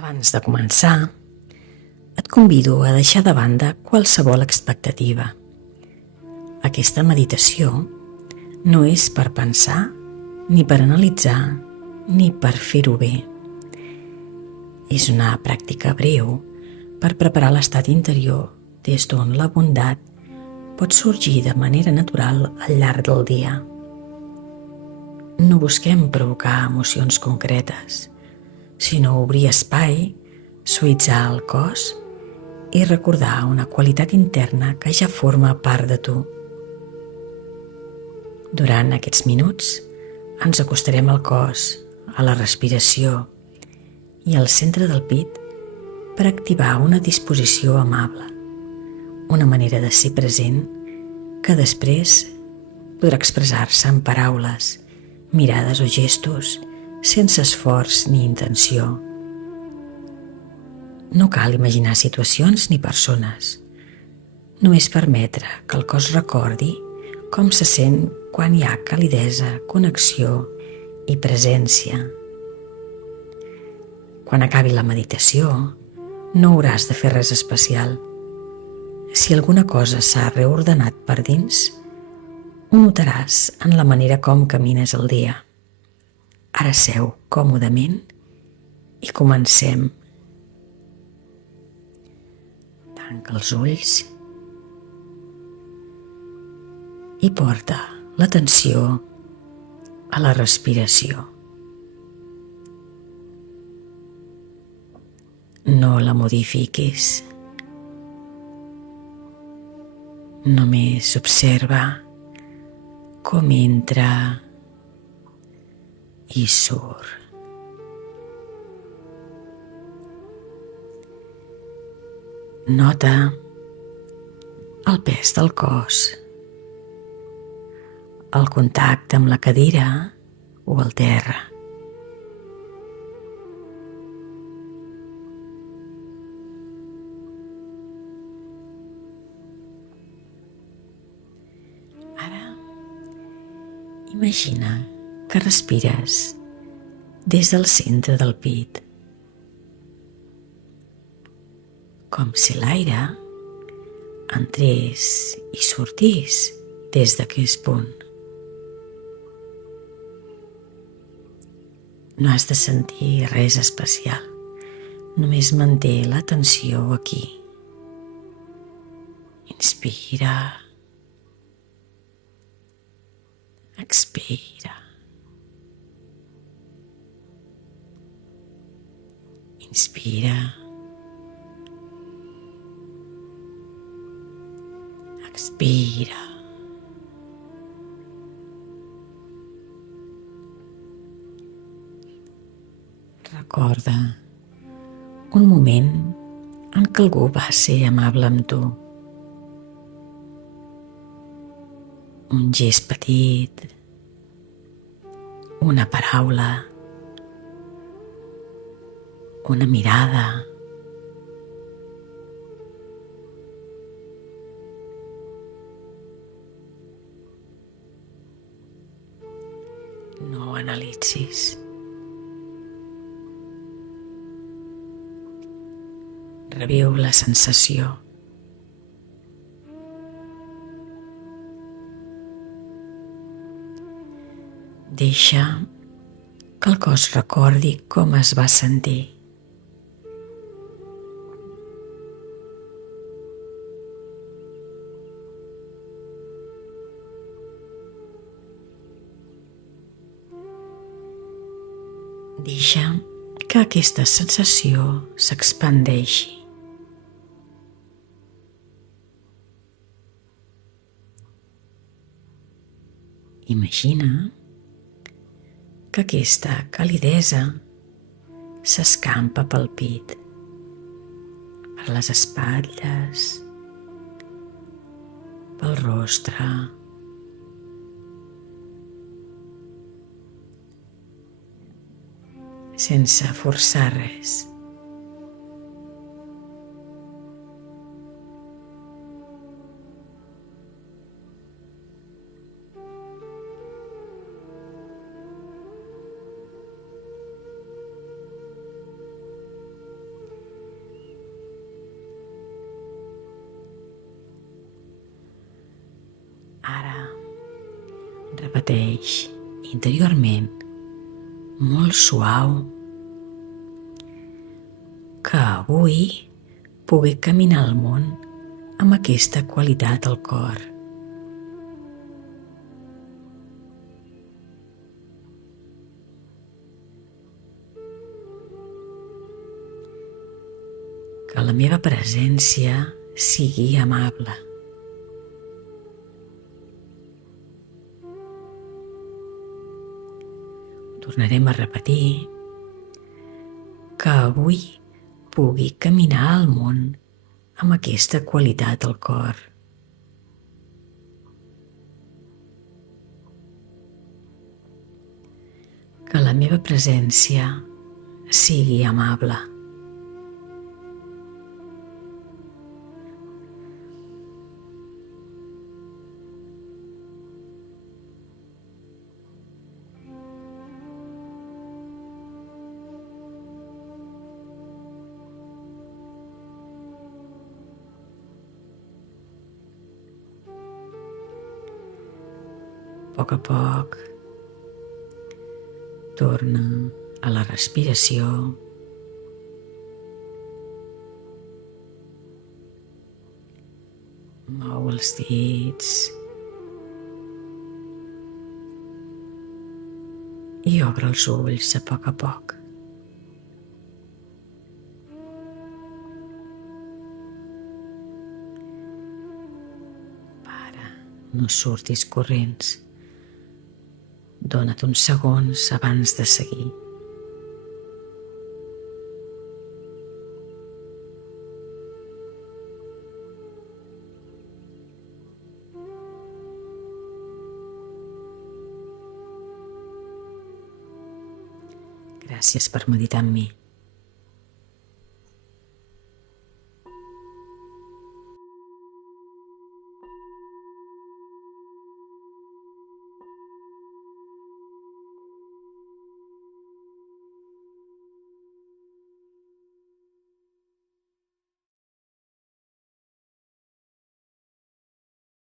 Abans de començar, et convido a deixar de banda qualsevol expectativa. Aquesta meditació no és per pensar, ni per analitzar, ni per fer-ho bé. És una pràctica breu per preparar l'estat interior des d'on la bondat pot sorgir de manera natural al llarg del dia. No busquem provocar emocions concretes, sinó obrir espai, suavitzar el cos i recordar una qualitat interna que ja forma part de tu. Durant aquests minuts ens acostarem al cos, a la respiració i al centre del pit per activar una disposició amable, una manera de ser present que després podrà expressar-se en paraules, mirades o gestos sense esforç ni intenció. No cal imaginar situacions ni persones. Només permetre que el cos recordi com se sent quan hi ha calidesa, connexió i presència. Quan acabi la meditació, no hauràs de fer res especial. Si alguna cosa s'ha reordenat per dins, ho notaràs en la manera com camines el dia. Ara seu còmodament i comencem. Tanca els ulls i porta l'atenció a la respiració. No la modifiquis. Només observa com entra i surt. Nota el pes del cos, el contacte amb la cadira o el terra. Ara, imagina que respires des del centre del pit, com si l'aire entrés i sortís des d'aquest punt. No has de sentir res especial, només manté l'atenció aquí. Inspira, expira. Inspira, expira. Recorda un moment en què algú va ser amable amb tu. Un gest petit, una paraula, una mirada. No analitzis. Reviu la sensació. Deixa que el cos recordi com es va sentir. Deixa que aquesta sensació s'expandeixi. Imagina que aquesta calidesa s'escampa pel pit, per les espatlles, pel rostre, sense forçar res. Ara repeteix interiorment, molt suau, que avui pugui caminar al món amb aquesta qualitat al cor. Que la meva presència sigui amable. Tornarem a repetir que avui pugui caminar al món amb aquesta qualitat al cor. Que la meva presència sigui amable. A poc, torna a la respiració. Mou els dits i obre els ulls a poc. Para, no surtis corrents. Dona't uns segons abans de seguir. Gràcies per meditar amb mi.